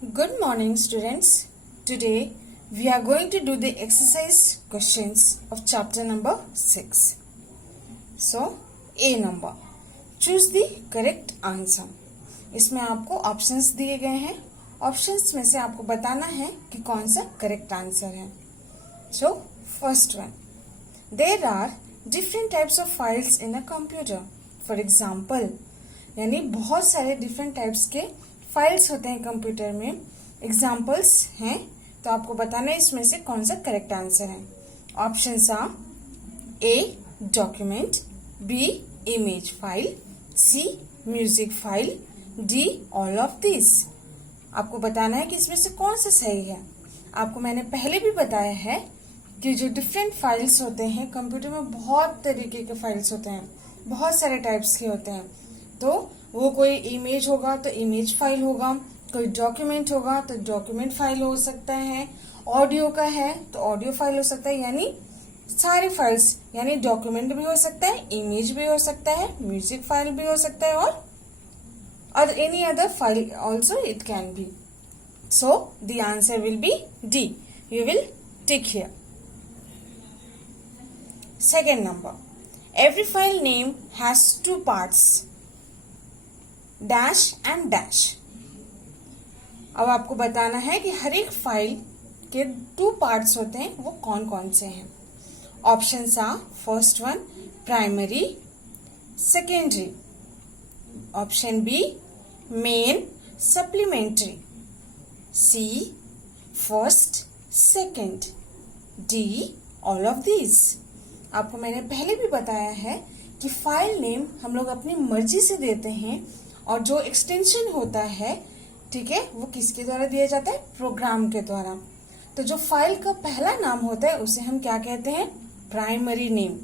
Good morning, students. Today we are going to do the exercise questions of chapter number 6. So, A number. Choose the correct answer. इसमें आपको options दिए गए हैं. Options में से आपको बताना है कि कौन सा करेक्ट आंसर है. So, first one. There are different types of files in a computer. For example, यानी बहुत सारे डिफरेंट टाइप्स के फाइल्स होते हैं कंप्यूटर में. एग्जाम्पल्स हैं, तो आपको बताना है इसमें से कौन सा करेक्ट आंसर है. Options are A document, B image file, C music file, D all of this. आपको बताना है कि इसमें से कौन सा सही है. आपको मैंने पहले भी बताया है कि जो डिफरेंट फाइल्स होते हैं कंप्यूटर में, बहुत तरीके के फाइल्स होते हैं, बहुत सारे टाइप्स के होते हैं. तो वो कोई इमेज होगा तो इमेज फाइल होगा, कोई डॉक्यूमेंट होगा तो डॉक्यूमेंट फाइल हो सकता है, ऑडियो का है तो ऑडियो फाइल हो सकता है. यानी सारी फाइल्स, यानी डॉक्यूमेंट भी हो सकता है, इमेज भी हो सकता है, म्यूजिक फाइल भी हो सकता है, और any other file also it can be. So the answer will B D. You will tick here. Second number. Every file name has two parts, dash and dash. अब आपको बताना है कि हर एक फाइल के 2 पार्ट्स होते हैं, वो कौन कौन से हैं. Options are first one primary, secondary. Option B main, supplementary. C first, second. D all of these. आपको मैंने पहले भी बताया है कि फाइल नेम हम लोग अपनी मर्जी से देते हैं, और जो एक्सटेंशन होता है, ठीक है, वो किसके द्वारा दिया जाता है, प्रोग्राम के द्वारा. तो जो फाइल का पहला नाम होता है उसे हम क्या कहते हैं, प्राइमरी नेम,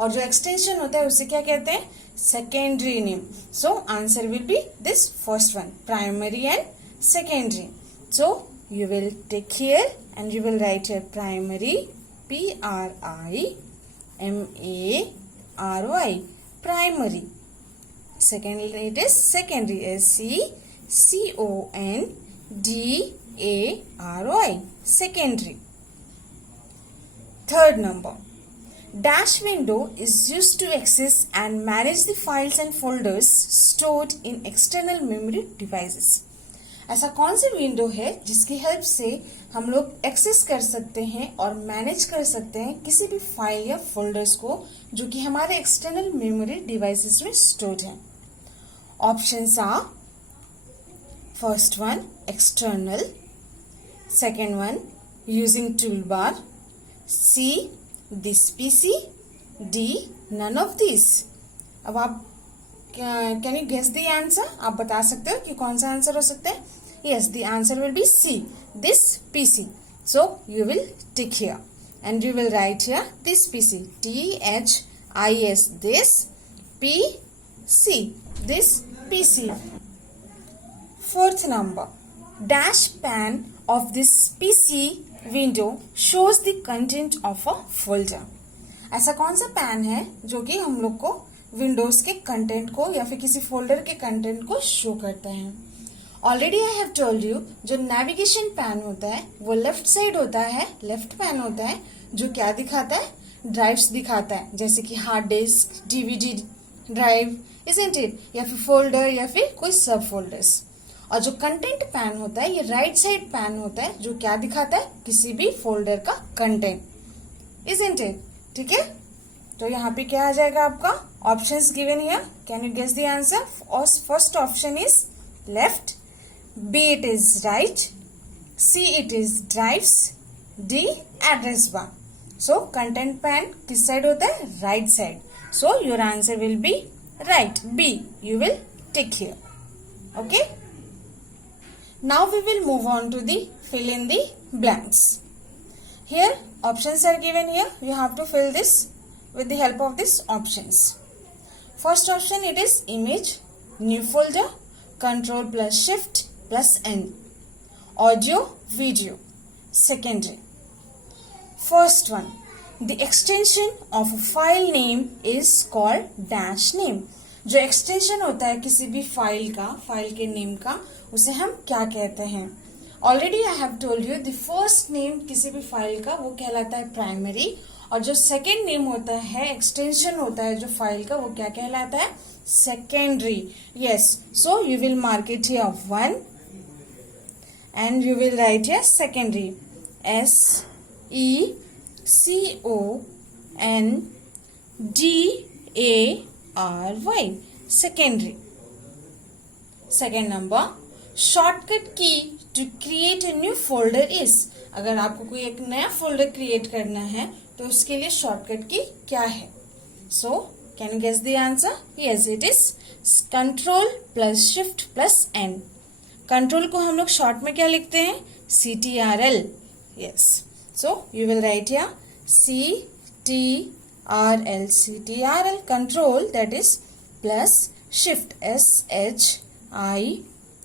और जो एक्सटेंशन होता है उसे क्या कहते हैं, secondary name. So answer will be this first one, primary and secondary. So you will take here and you will write here primary, PRIMARY, primary. Secondly, it is secondary, SECONDARY, secondary. Third number. Dash window is used to access and manage the files and folders stored in external memory devices. ऐसा कौन सी window है जिसकी help से हम लोग access कर सकते हैं और मैनेज कर सकते हैं किसी भी फाइल या फोल्डर्स को जो कि हमारे एक्सटर्नल मेमोरी डिवाइसेस में स्टोर्ड है. Options are first one external, second one using tool bar, C this PC, D none of this. अब आप can you guess the answer. आप बता सकते हो कि कौन सा आंसर हो सकता है. Yes, the answer will be C, this PC. So you will tick here and you will write here this PC, THIS, this PC, this PC. Fourth number. Dash pan of this PC window shows the content of a folder. ऐसा कौन सा pan है जो कि हम लोग को Windows के कंटेंट को या फिर किसी फोल्डर के कंटेंट को शो करता है. Already I have told you, जो नेविगेशन पैन होता है वो लेफ्ट साइड होता है, लेफ्ट पैन होता है, जो क्या दिखाता है, ड्राइव्स दिखाता है, जैसे कि hard disk, DVD drive, isn't it, या फिर फोल्डर या फिर कोई सब फोल्डर्स. और जो कंटेंट पैन होता है ये राइट साइड पैन होता है, जो क्या दिखाता है, किसी भी फोल्डर का कंटेंट, इजंट इट. ठीक है, तो यहाँ पे क्या आ जाएगा आपका, options given here. Can you guess the answer. First option is left, B it is right, C it is drives, D address bar. So content pan किस साइड होता है, right side. So your answer will be right, B. You will tick here. Okay. Now we will move on to the fill in the blanks. Here options are given here. You have to fill this with the help of these options. First option it is image, new folder, control plus shift plus N. Audio, video, secondary. First one, the extension of a file name is called dash name. जो extension होता है किसी भी file का, file के name का, उसे हम क्या कहते हैं? Already I have told you the first name किसी भी फाइल का वो कहलाता है प्राइमरी, और जो सेकेंड नेम होता है, एक्सटेंशन होता है जो फाइल का, वो क्या कहलाता है? Secondary. Yes, so you will mark it here 1 and you will write here secondary. secondary. Secondary. Second number, shortcut key to create a new folder is. अगर आपको कोई एक नया फोल्डर क्रिएट करना है तो उसके लिए शॉर्टकट की क्या है? So can you guess the answer? Yes, it is control plus shift plus N. Control को हम लोग शॉर्ट में क्या लिखते हैं? CTRL. Yes, so you will write here CTRL. CTRL control, that is plus shift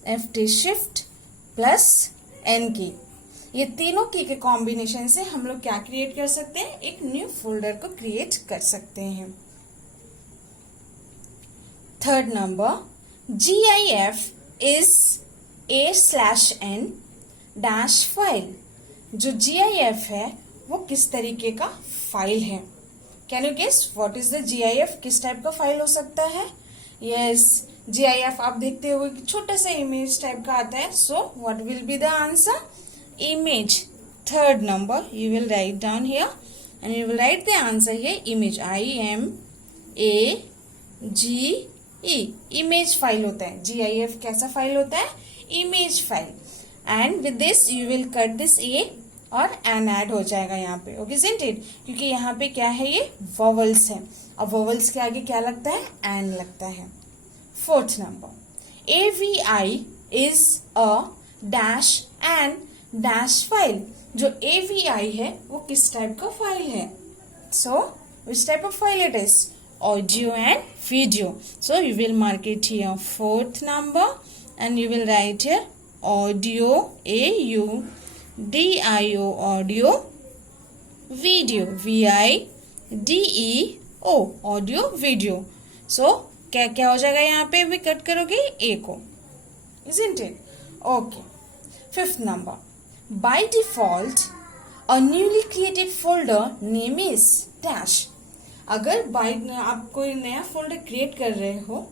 SHIFT shift plus N की. ये तीनों की के कॉम्बिनेशन से हम लोग क्या क्रिएट कर सकते हैं? एक न्यू फोल्डर को क्रिएट कर सकते हैं. Third number, GIF is A/N- file. जो GIF है वो किस तरीके का फाइल है? Can you guess what is the GIF? किस टाइप का फाइल हो सकता है? यस, GIF आप देखते हुए कि छोटा सा इमेज टाइप का आता है. So what will be the answer? Image. Third number, you will write down here and you will write the answer here image. IMAGE. Image file होता है. GIF कैसा फाइल होता है? Image file. And with this you will cut this A और N add हो जाएगा यहाँ पे. Okay, isn't it? क्योंकि यहाँ पे क्या है? ये वोवल्स है और वोवल्स के आगे क्या लगता है? एन लगता है. Fourth number, AVI is a dash and dash file. जो AVI है वो किस टाइप का फाइल है? So which type of file it is? Audio and video. So you will mark it here fourth number and you will write here audio, AUDIO, audio, video, VIDEO, audio, video. So क्या क्या हो जाएगा? यहाँ पे भी cut करोगे A को, isn't it? Okay. Fifth number, by default a newly created folder name is dash. अगर आप कोई नया फोल्डर क्रिएट कर रहे हो,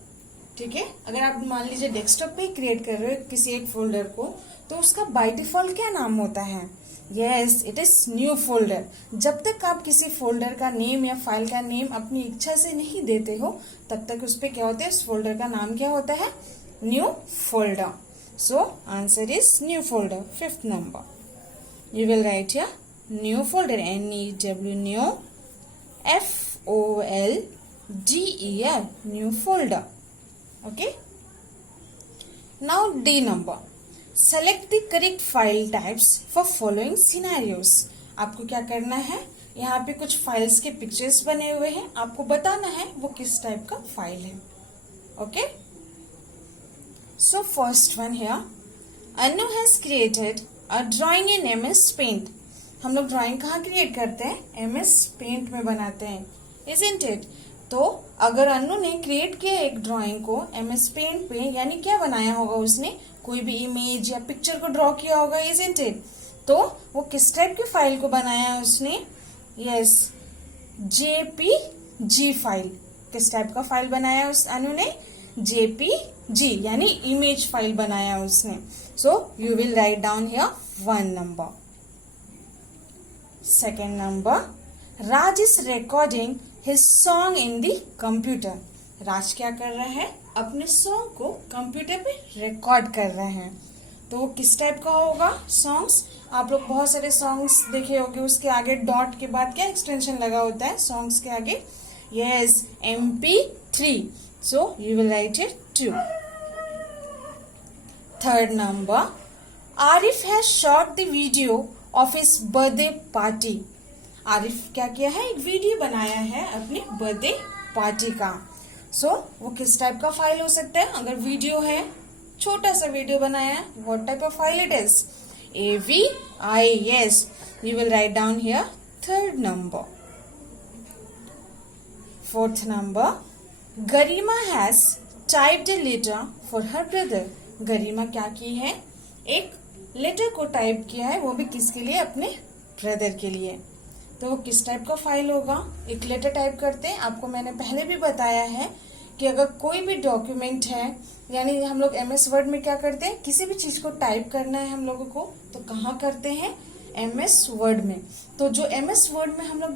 ठीक है, अगर आप मान लीजिए डेस्कटॉप पे क्रिएट कर रहे हो किसी एक फोल्डर को, तो उसका बाय डिफॉल्ट क्या नाम होता है? Yes, it is new folder. जब तक आप किसी फोल्डर का नेम या फाइल का नेम अपनी इच्छा से नहीं देते हो तब तक उस पर क्या होता है? उस फोल्डर का नाम क्या होता है? New folder. So answer is new folder. Fifth number, you will write here new folder, NEW, new, FOLDER, new folder. Okay. Now D number, select the correct file types for following scenarios. आपको क्या करना है? यहाँ पे कुछ files के pictures बने हुए हैं, आपको बताना है वो किस टाइप का फाइल है. Okay, so first one here, Anu has created a drawing in MS Paint. हम लोग ड्राइंग कहाँ क्रिएट करते हैं? MS Paint में बनाते हैं, isn't it? तो अगर अनु ने क्रिएट किया एक ड्राइंग को MS Paint पे, यानी क्या बनाया होगा उसने? कोई भी इमेज या पिक्चर को ड्रॉ किया होगा, isn't it? तो वो किस टाइप की फाइल को बनाया उसने? Yes, JPG file. किस टाइप का फाइल बनाया उस अनु ने? JPG, यानी इमेज फाइल बनाया उसने. सो you will write down here 1 number. Second number, Raj is recording his song in the computer. राज क्या कर रहा है? अपने सॉन्ग को कंप्यूटर पे रिकॉर्ड कर रहे हैं. तो वो किस टाइप का होगा? सॉन्ग्स. आप लोग बहुत सारे सॉन्ग्स देखे होंगे, उसके आगे डॉट के बाद क्या एक्सटेंशन लगा होता है सॉन्ग्स के आगे? Yes, MP3. So you will right it 2. Third number, Arif has shot the video of his birthday party. Arif क्या किया है? एक वीडियो बनाया है अपने बर्थडे पार्टी का. सो वो किस टाइप का फाइल हो सकता है? अगर वीडियो है, छोटा सा वीडियो बनाया है, what type of file it is? AVI. Yes, you will write down here third number. Fourth number, Garima has typed a letter for her brother. गरिमा क्या की है, एक लेटर को टाइप किया है, वो भी किसके लिए, अपने ब्रदर के लिए। तो वो किस टाइप का फाइल होगा, एक लेटर टाइप करते हैं। आपको मैंने पहले भी बताया है कि अगर कोई भी डॉक्यूमेंट है, यानी हम लोग MS वर्ड में क्या करते हैं, किसी भी चीज को टाइप करना है हम लोगों को, तो कहाँ करते हैं, MS वर्ड में। तो जो MS वर्ड में हम लोग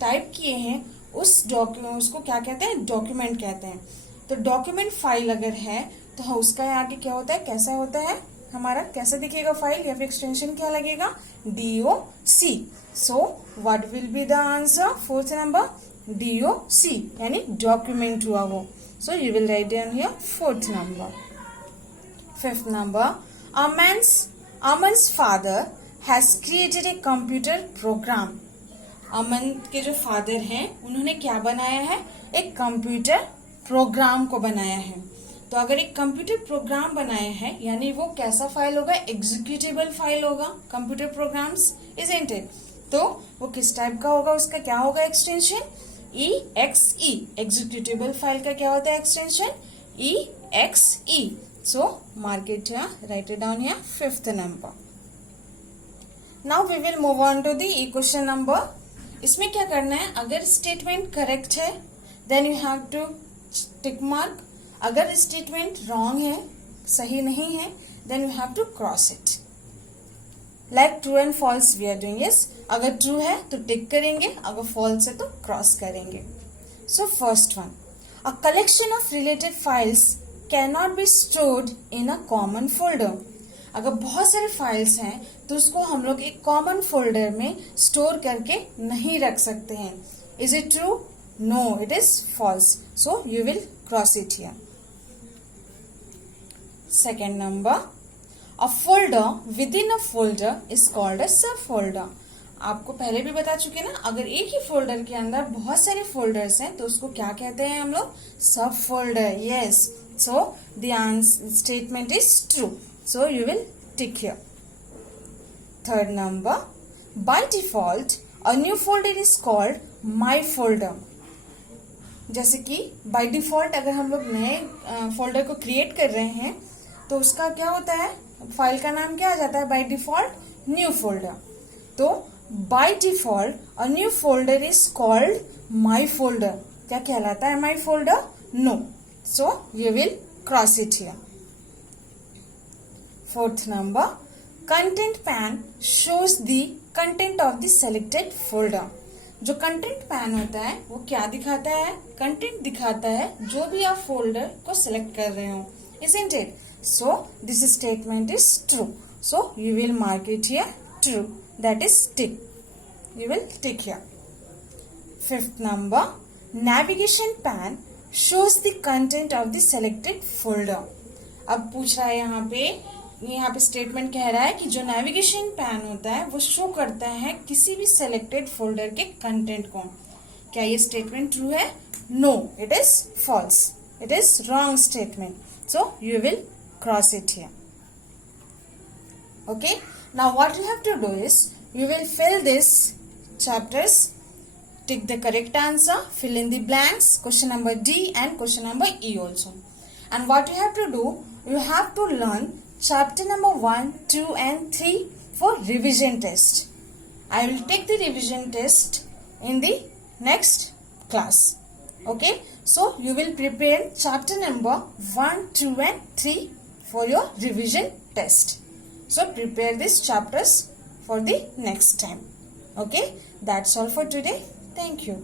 टाइप किए हैं उस डॉक्यूमेंट, उसको क्या कहते हैं, डॉक्यूमेंट कहते हैं। तो डॉक्यूमेंट फाइल अगर है तो उसका आगे क्या होता है, कैसा होता है, हमारा कैसा दिखेगा फाइल, या फिर एक्सटेंशन क्या लगेगा, DOC। So what will be the answer, fourth number DOC, यानी डॉक्यूमेंट हुआ वो। So you will write down here fourth number. Fifth number, Aman's father has created a computer program. Aman के जो फादर हैं उन्होंने क्या बनाया है, एक कंप्यूटर प्रोग्राम को बनाया है। तो अगर एक कंप्यूटर प्रोग्राम बनाया है यानी वो कैसा फाइल होगा, एग्जीक्यूटेबल फाइल होगा, कंप्यूटर प्रोग्राम्स, इजंट इट। तो वो किस टाइप का होगा, उसका क्या होगा एक्सटेंशन, EXE। एग्जीक्यूटेबल फाइल का क्या होता है extension, EXE। So mark it here, write it down here, fifth number. Now we will move on to the question number. इसमें क्या करना है, अगर स्टेटमेंट करेक्ट है then you have to tick mark, अगर स्टेटमेंट रॉन्ग है, सही नहीं है, then you have to cross it, like true and false we are doing. Yes, अगर ट्रू है तो टिक करेंगे, अगर फॉल्स है तो क्रॉस करेंगे। So first one, a collection of related files can not be stored in a common folder. अगर बहुत सारे फाइल्स हैं तो उसको हम लोग एक कॉमन फोल्डर में स्टोर करके नहीं रख सकते हैं। Is it true, no it is false. So you will cross it here. Second number, a folder within a folder is called a subfolder. आपको पहले भी बता चुके ना, अगर एक ही फोल्डर के अंदर बहुत सारे फोल्डर्स हैं तो उसको क्या कहते हैं हम लोग, सब folder. Yes, so the statement is true, so you will tick here. Third number, bye default a new folder is called my folder. जैसे कि बाय डिफॉल्ट अगर हम लोग नए फोल्डर को क्रिएट कर रहे हैं तो उसका क्या होता है, फाइल का नाम क्या आ जाता है, बाय डिफॉल्ट न्यू फोल्डर। तो by default a new folder is called my folder. क्या कहलाता है my folder, no. So you will cross it here. Fourth number, content pane shows the content of the selected folder. जो content pane होता है वो क्या दिखाता है, कंटेंट दिखाता है जो भी आप फोल्डर को सिलेक्ट कर रहे हो, isn't it? So this statement is true. So you will mark it here true. That is tick. You will tick here. Fifth number, navigation pan shows the content of the selected folder. अब पूछ रहा है यहाँ पे statement कह रहा है कि जो नेविगेशन पैन होता है वो शो करता है किसी भी सेलेक्टेड फोल्डर के कंटेंट को। क्या ये स्टेटमेंट ट्रू है, no it is false, it is wrong statement. So you will cross it here. Okay. Now what you have to do is you will fill this chapters, tick the correct answer, fill in the blanks, question number D and question number E also. And what you have to do, you have to learn chapter number 1, 2 and 3 for revision test. I will take the revision test in the next class. Okay, so you will prepare chapter number 1, 2 and 3 for your revision test. So prepare these chapters for the next time. Okay, that's all for today. Thank you.